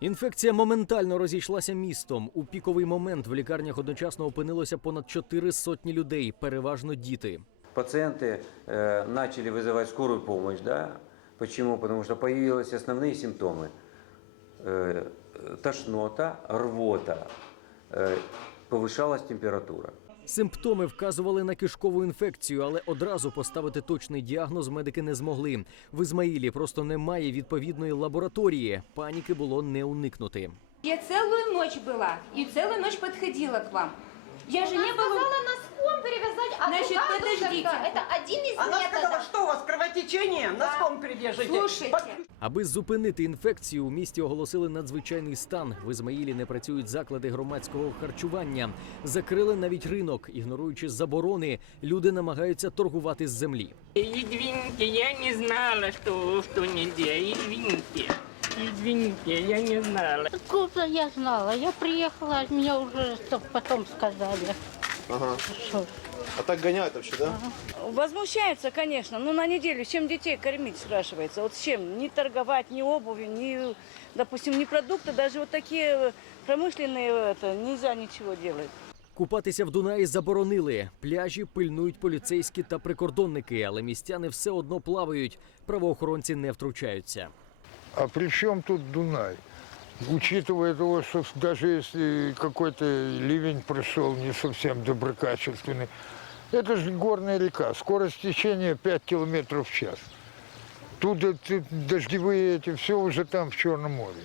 Інфекція моментально розійшлася містом. У піковий момент в лікарнях одночасно опинилося понад чотири сотні людей, переважно діти. Пациенты э, начали вызывать скорую помощь, да? Почему? Потому что появились основные симптомы. Э, тошнота, рвота, э, повышалась температура. Симптоми вказували на кишкову інфекцію, але одразу поставити точний діагноз медики не змогли. В Ізмаїлі просто немає відповідної лабораторії. Паніки було не уникнути. Я цілу ночь була і цілу ночь підходила к вам. Я же не була... была... сказала носком перевязать, а Значит, душевка. Это один из Она сказала, методов. что у вас кровотечение? Носком придержите. Слушайте, Аби зупинити інфекцію, у місті оголосили надзвичайний стан. В Ізмаїлі не працюють заклади громадського харчування. Закрили навіть ринок, ігноруючи заборони. Люди намагаються торгувати з землі. Извините, я не знала, что, что нельзя. Извините. Извините, я не знала. Откуда я знала? Я приехала, мне уже чтоб потом сказали. Ага. Что? А так гоняют вообще, да? Возмущается, конечно. Ну, на неделю чем детей кормить, спрашивается. Вот с чем? Не торговать, ни обувью, ни, допустим, ни продукты, даже вот такие э, промышленные, это, нельзя ничего делать. Купатися в Дунаї заборонили. Пляжі пильнують поліцейські та прикордонники, але містяни все одно плавають. Правоохоронці не втручаються. А при чем тут Дунай? Учитывая того, что даже если какой-то ливень прошел не совсем доброкачественный, это же горная река, скорость течения 5 километров в час. Тут эти дождевые эти, все уже там в Черном море.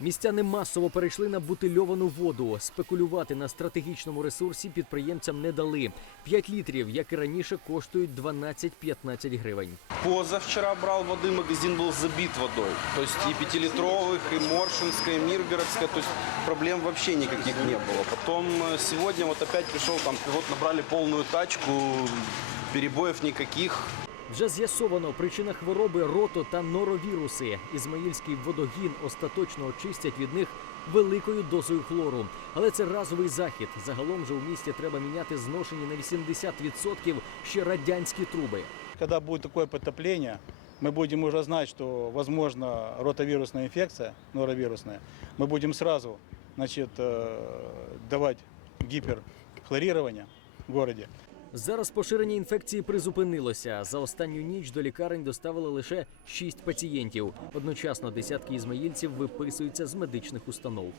Містяни масово перейшли на бутильовану воду. Спекулювати на стратегічному ресурсі підприємцям не дали. 5 літрів, як і раніше, коштують 12-15 гривень. Позавчера брал воды, магазин был забит водой. То есть и пятилитровых, и Моршинская, и Миргородская. То есть проблем вообще никаких не было. Потом э, сегодня вот опять пришел, там вот набрали полную тачку, перебоев никаких. Вже з'ясовано причина хвороби рото та норовіруси. Ізмаїльський водогін остаточно очистять від них великою дозою хлору. Але це разовий захід. Загалом же у місті треба міняти зношені на 80% ще радянські труби. Когда будет такое потопление, мы будем уже знать, что возможно ротовирусная инфекция, норовирусная. Мы будем сразу значит, э, давать гиперхлорирование в городе. Зараз поширення інфекції призупинилося. За останню ніч до лікарень доставили лише 6 пацієнтів. Одночасно десятки ізмаїльців виписуються з медичних установ.